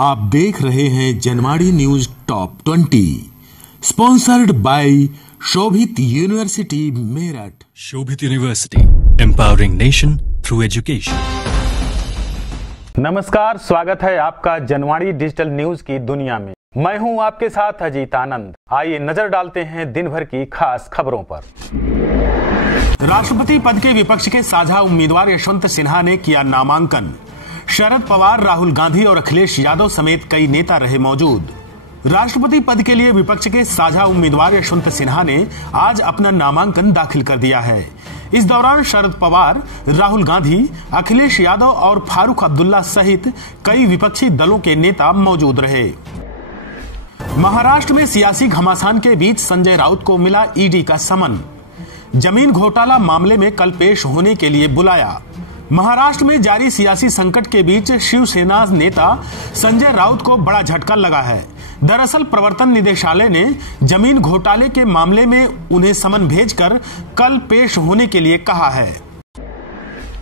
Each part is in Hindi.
आप देख रहे हैं Janwadi news top 20 sponsored by Shobhit university Meerut. Shobhit university, empowering nation through education. नमस्कार, स्वागत है आपका जनवाड़ी डिजिटल न्यूज की दुनिया में। मैं हूं आपके साथ अजीत आनंद। आइए नजर डालते हैं दिन भर की खास खबरों पर। राष्ट्रपति पद के विपक्ष के साझा उम्मीदवार यशवंत सिन्हा ने किया नामांकन। शरद पवार, राहुल गांधी और अखिलेश यादव समेत कई नेता रहे मौजूद। राष्ट्रपति पद के लिए विपक्ष के साझा उम्मीदवार यशवंत सिन्हा ने आज अपना नामांकन दाखिल कर दिया है। इस दौरान शरद पवार, राहुल गांधी, अखिलेश यादव और फारूक अब्दुल्ला सहित कई विपक्षी दलों के नेता मौजूद रहे। महाराष्ट्र में सियासी घमासान के बीच संजय राउत को मिला ईडी का समन। जमीन घोटाला मामले में कल पेश होने के लिए बुलाया। महाराष्ट्र में जारी सियासी संकट के बीच शिवसेना नेता संजय राउत को बड़ा झटका लगा है। दरअसल प्रवर्तन निदेशालय ने जमीन घोटाले के मामले में उन्हें समन भेजकर कल पेश होने के लिए कहा है।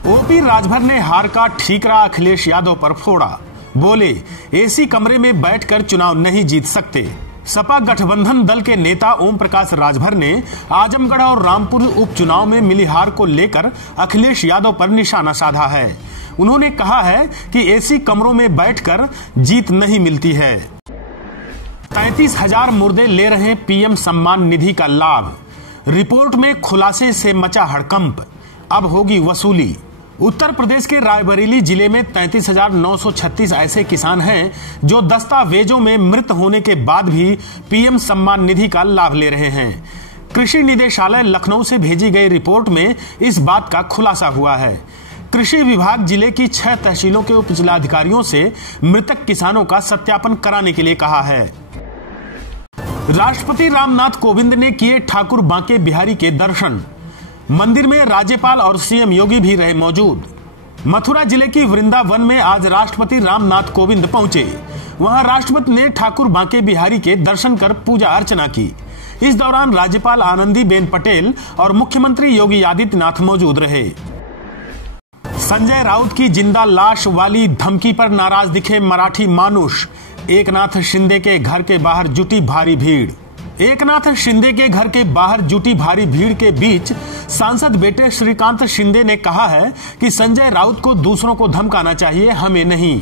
ओपी राजभर ने हार का ठीकरा अखिलेश यादव पर फोड़ा। बोले, एसी कमरे में बैठकर चुनाव नहीं जीत सकते। सपा गठबंधन दल के नेता ओम प्रकाश राजभर ने आजमगढ़ और रामपुर उपचुनाव में मिली हार को लेकर अखिलेश यादव पर निशाना साधा है। उन्होंने कहा है कि एसी कमरों में बैठकर जीत नहीं मिलती है। 33,000 मुर्दे ले रहे पीएम सम्मान निधि का लाभ। रिपोर्ट में खुलासे से मचा हड़कंप, अब होगी वसूली। उत्तर प्रदेश के रायबरेली जिले में 33,936 ऐसे किसान हैं जो दस्तावेजों में मृत होने के बाद भी पीएम सम्मान निधि का लाभ ले रहे हैं। कृषि निदेशालय लखनऊ से भेजी गई रिपोर्ट में इस बात का खुलासा हुआ है। कृषि विभाग जिले की 6 तहसीलों के उप जिलाधिकारियों से मृतक किसानों का सत्यापन कराने के लिए कहा है। राष्ट्रपति रामनाथ कोविंद ने किए ठाकुर बांके बिहारी के दर्शन। मंदिर में राज्यपाल और सीएम योगी भी रहे मौजूद। मथुरा जिले की वृंदावन में आज राष्ट्रपति रामनाथ कोविंद पहुंचे। वहां राष्ट्रपति ने ठाकुर बांके बिहारी के दर्शन कर पूजा अर्चना की। इस दौरान राज्यपाल आनंदीबेन पटेल और मुख्यमंत्री योगी आदित्यनाथ मौजूद रहे। संजय राउत की जिंदा लाश वाली धमकी पर नाराज दिखे मराठी मानुष। एकनाथ शिंदे के घर के बाहर जुटी भारी भीड़। एकनाथ शिंदे के घर के बाहर जुटी भारी भीड़ के बीच सांसद बेटे श्रीकांत शिंदे ने कहा है कि संजय राउत को दूसरों को धमकाना चाहिए, हमें नहीं।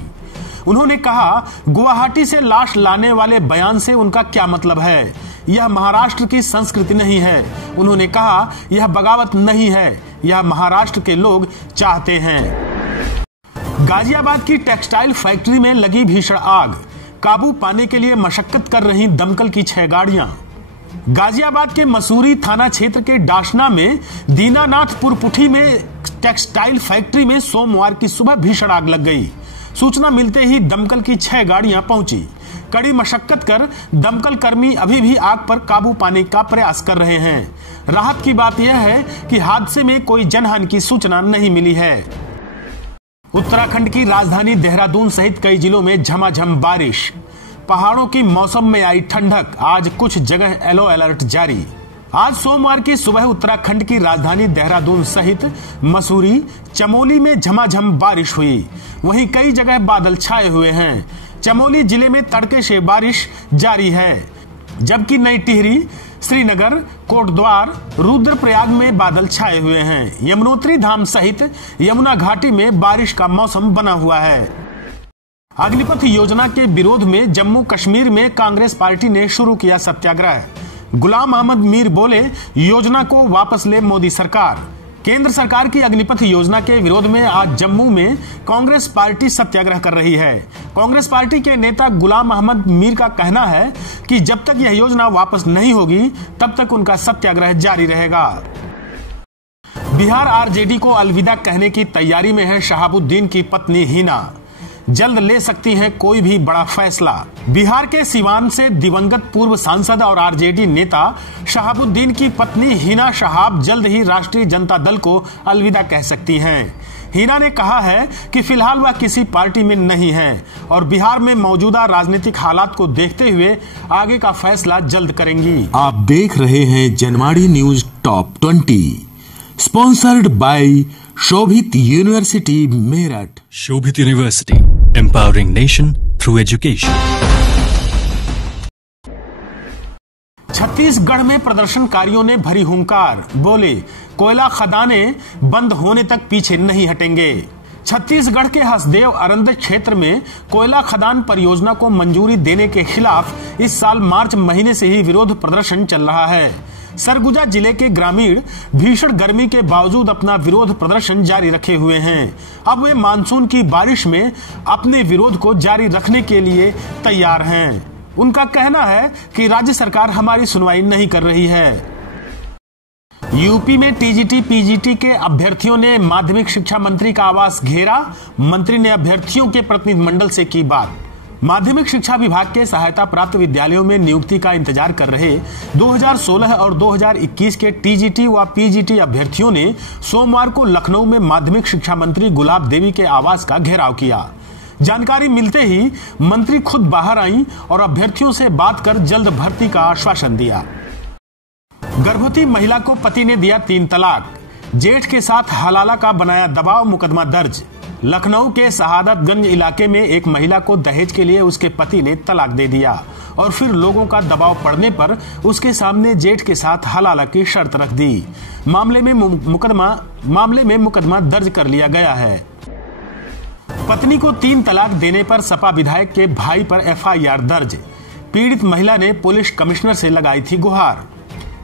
उन्होंने कहा, गुवाहाटी से लाश लाने वाले बयान से उनका क्या मतलब है? यह महाराष्ट्र की संस्कृति नहीं है। उन्होंने कहा, यह बगावत नहीं है, यह महाराष्ट्र के लोग चाहते हैं। गाजियाबाद की टेक्सटाइल फैक्ट्री में लगी भीषण आग। काबू पाने के लिए मशक्कत कर रही दमकल की 6 गाड़ियां। गाजियाबाद के मसूरी थाना क्षेत्र के डाशना में दीनानाथपुर पुठी में टेक्सटाइल फैक्ट्री में सोमवार की सुबह भीषण आग लग गई। सूचना मिलते ही दमकल की 6 गाड़ियां पहुंची। कड़ी मशक्कत कर दमकल कर्मी अभी भी आग पर काबू पाने का प्रयास कर रहे हैं। राहत की बात यह है कि हादसे में कोई जनहानि की सूचना नहीं मिली है। उत्तराखंड की राजधानी देहरादून सहित कई जिलों में झमाझम बारिश। पहाड़ों की मौसम में आई ठंडक, आज कुछ जगह येलो अलर्ट जारी। आज सोमवार की सुबह उत्तराखंड की राजधानी देहरादून सहित मसूरी, चमोली में झमाझम बारिश हुई। वहीं कई जगह बादल छाए हुए हैं। चमोली जिले में तड़के से बारिश जारी है, जबकि नई टिहरी, श्रीनगर, कोटद्वार, रुद्रप्रयाग में बादल छाए हुए हैं। यमुनोत्री धाम सहित यमुना घाटी में बारिश का मौसम बना हुआ है। अग्निपथ योजना के विरोध में जम्मू कश्मीर में कांग्रेस पार्टी ने शुरू किया सत्याग्रह। गुलाम अहमद मीर बोले, योजना को वापस ले मोदी सरकार। केंद्र सरकार की अग्निपथ योजना के विरोध में आज जम्मू में कांग्रेस पार्टी सत्याग्रह कर रही है। कांग्रेस पार्टी के नेता गुलाम अहमद मीर का कहना है कि जब तक यह योजना वापस नहीं होगी तब तक उनका सत्याग्रह जारी रहेगा। बिहार आरजेडी को अलविदा कहने की तैयारी में है शहाबुद्दीन की पत्नी हिना। जल्द ले सकती है कोई भी बड़ा फैसला। बिहार के सिवान से दिवंगत पूर्व सांसद और आरजेडी नेता शहाबुद्दीन की पत्नी हिना शहाब जल्द ही राष्ट्रीय जनता दल को अलविदा कह सकती हैं। हिना ने कहा है कि फिलहाल वह किसी पार्टी में नहीं है और बिहार में मौजूदा राजनीतिक हालात को देखते हुए आगे का फैसला जल्द करेंगी। आप देख रहे हैं Janwadi news top 20 sponsored by Shobhit university Meerut. Shobhit university, empowering nation through education. Chhattisgarh में प्रदर्शनकारियों ने भरी हुंकार, बोले कोयला खदानें बंद होने तक पीछे नहीं हटेंगे। छत्तीसगढ़ के हसदेव अरण्य क्षेत्र में कोयला खदान परियोजना को मंजूरी देने के खिलाफ इस साल मार्च महीने से ही विरोध प्रदर्शन चल रहा है। सरगुजा जिले के ग्रामीण भीषण गर्मी के बावजूद अपना विरोध प्रदर्शन जारी रखे हुए हैं। अब वे मानसून की बारिश में अपने विरोध को जारी रखने के लिए तैयार हैं। उनका कहना है कि राज्य सरकार हमारी सुनवाई नहीं कर रही है। यूपी में टीजीटी पीजीटी के अभ्यर्थियों ने माध्यमिक शिक्षा मंत्री का आवास घेरा। मंत्री ने अभ्यर्थियों के प्रतिनिधिमंडल से की बात। माध्यमिक शिक्षा विभाग के सहायता प्राप्त विद्यालयों में नियुक्ति का इंतजार कर रहे 2016 और 2021 के टीजीटी व पीजीटी अभ्यर्थियों ने सोमवार को लखनऊ में माध्यमिक शिक्षा मंत्री गुलाब देवी के आवास का घेराव किया। जानकारी मिलते ही मंत्री खुद बाहर आईं और अभ्यर्थियों से बात कर जल्द भर्ती का आश्वासन दिया। गर्भवती महिला को पति ने दिया 3 तलाक, जेठ के साथ हलाला का बनाया दबाव, मुकदमा दर्ज। लखनऊ के शहादतगंज इलाके में एक महिला को दहेज के लिए उसके पति ने तलाक दे दिया और फिर लोगों का दबाव पड़ने पर उसके सामने जेठ के साथ हलाला की शर्त रख दी। मामले में मुकदमा दर्ज कर लिया गया है। पत्नी को 3 तलाक देने पर सपा विधायक के भाई पर एफआईआर दर्ज। पीड़ित महिला ने पुलिस कमिश्नर से लगाई थी गुहार।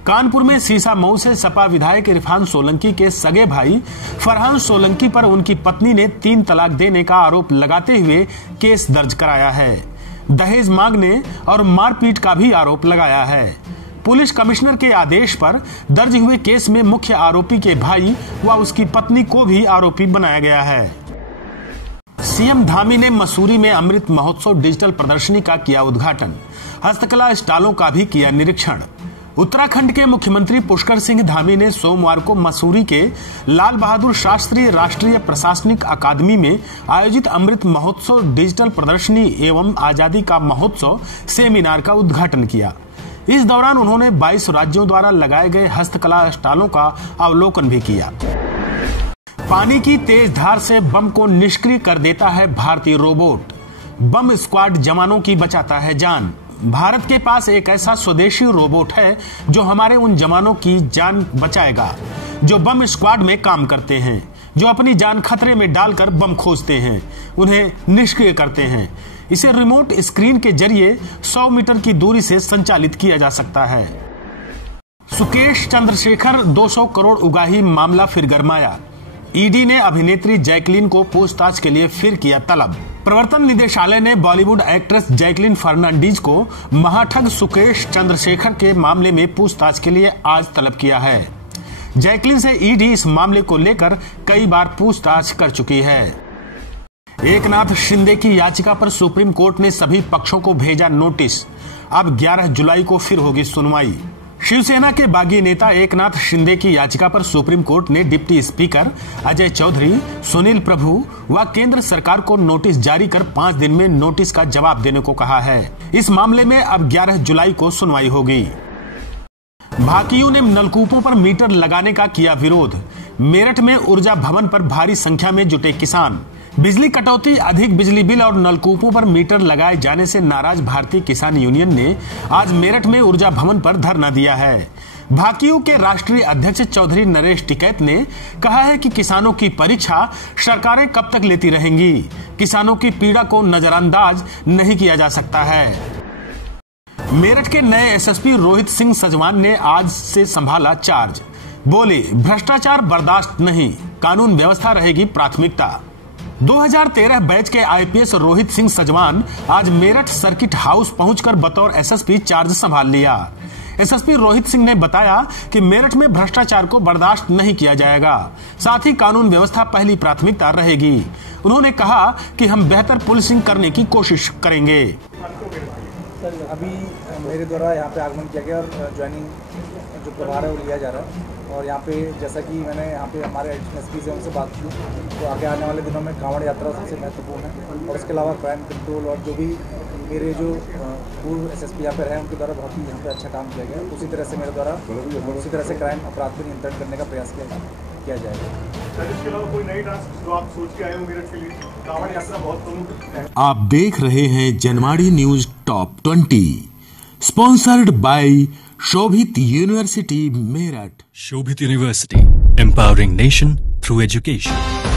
कानपुर में सीसामऊ से सपा विधायक इरफान सोलंकी के सगे भाई फरहान सोलंकी पर उनकी पत्नी ने 3 तलाक देने का आरोप लगाते हुए केस दर्ज कराया है। दहेज मांगने और मारपीट का भी आरोप लगाया है। पुलिस कमिश्नर के आदेश पर दर्ज हुए केस में मुख्य आरोपी के भाई व उसकी पत्नी को भी आरोपी बनाया गया है। सीएम धामी ने मसूरी में अमृत महोत्सव डिजिटल प्रदर्शनी का किया उद्घाटन। हस्तकला स्टॉलों का भी किया निरीक्षण। उत्तराखंड के मुख्यमंत्री पुष्कर सिंह धामी ने सोमवार को मसूरी के लाल बहादुर शास्त्री राष्ट्रीय प्रशासनिक अकादमी में आयोजित अमृत महोत्सव डिजिटल प्रदर्शनी एवं आजादी का महोत्सव सेमिनार का उद्घाटन किया। इस दौरान उन्होंने 22 राज्यों द्वारा लगाए गए हस्तकला स्टॉलों का अवलोकन भी किया। पानी की तेज धार से बम को निष्क्रिय कर देता है भारतीय रोबोट। बम स्क्वाड जवानों की बचाता है जान। भारत के पास एक ऐसा स्वदेशी रोबोट है जो हमारे उन जवानों की जान बचाएगा जो बम स्क्वाड में काम करते हैं, जो अपनी जान खतरे में डालकर बम खोजते हैं, उन्हें निष्क्रिय करते हैं। इसे रिमोट स्क्रीन के जरिए 100 मीटर की दूरी से संचालित किया जा सकता है। सुकेश चंद्रशेखर 200 करोड़ उगाही मामला फिर गरमाया। ईडी ने अभिनेत्री जैकलीन को पूछताछ के लिए फिर किया तलब। प्रवर्तन निदेशालय ने बॉलीवुड एक्ट्रेस जैकलीन फर्नांडीज को महाठग सुकेश चंद्रशेखर के मामले में पूछताछ के लिए आज तलब किया है। जैकलीन से ईडी इस मामले को लेकर कई बार पूछताछ कर चुकी है। एकनाथ शिंदे की याचिका पर सुप्रीम कोर्ट ने सभी पक्षों को भेजा नोटिस। अब 11 जुलाई को फिर होगी सुनवाई। शिवसेना के बागी नेता एकनाथ शिंदे की याचिका पर सुप्रीम कोर्ट ने डिप्टी स्पीकर अजय चौधरी, सुनील प्रभु व केंद्र सरकार को नोटिस जारी कर 5 दिन में नोटिस का जवाब देने को कहा है। इस मामले में अब 11 जुलाई को सुनवाई होगी। भाकियों ने नलकूपों पर मीटर लगाने का किया विरोध। मेरठ में ऊर्जा भवन पर भारी संख्या में जुटे किसान। बिजली कटौती, अधिक बिजली बिल और नलकूपों पर मीटर लगाए जाने से नाराज भारतीय किसान यूनियन ने आज मेरठ में ऊर्जा भवन पर धरना दिया है। भाकियू के राष्ट्रीय अध्यक्ष चौधरी नरेश टिकैत ने कहा है कि किसानों की परीक्षा सरकारें कब तक लेती रहेंगी। किसानों की पीड़ा को नजरअंदाज नहीं किया जा सकता है। मेरठ के नए एसएसपी रोहित सिंह सजवान ने आज से संभाला चार्ज। बोले, भ्रष्टाचार बर्दाश्त नहीं, कानून व्यवस्था रहेगी प्राथमिकता। 2013 बैच के आईपीएस रोहित सिंह सजवान आज मेरठ सर्किट हाउस पहुंचकर बतौर एसएसपी चार्ज संभाल लिया। एसएसपी रोहित सिंह ने बताया कि मेरठ में भ्रष्टाचार को बर्दाश्त नहीं किया जाएगा, साथ ही कानून व्यवस्था पहली प्राथमिकता रहेगी। उन्होंने कहा कि हम बेहतर पुलिसिंग करने की कोशिश करेंगे। सर, अभी मेरे द्वारा यहाँ पे आगमन किया गया और ज्वाइनिंग जो प्रभार है वो लिया जा रहा है। और यहाँ पे जैसा कि मैंने यहाँ पे हमारे एडिशनल एसपी से उनसे बात की, तो आगे आने वाले दिनों में कांवड़ यात्रा सबसे महत्वपूर्ण है। और उसके अलावा क्राइम कंट्रोल और जो भी मेरे जो पूर्व एसएसपी यहाँ पर हैं उनके द्वारा बहुत ही यहाँ पे अच्छा काम किया गया। उसी तरह से मेरे द्वारा उसी तरह से क्राइम अपराध पर नियंत्रण करने का प्रयास किया जाएगा। इसके अलावा कोई नई टास्क जो आप सोच के आए हो मेरठ के लिए? कांवड़ यात्रा बहुत प्रमुख है। आप देख रहे हैं Janwadi news top 20, sponsored by Shobhit university Meerut. Shobhit University, empowering nation through education.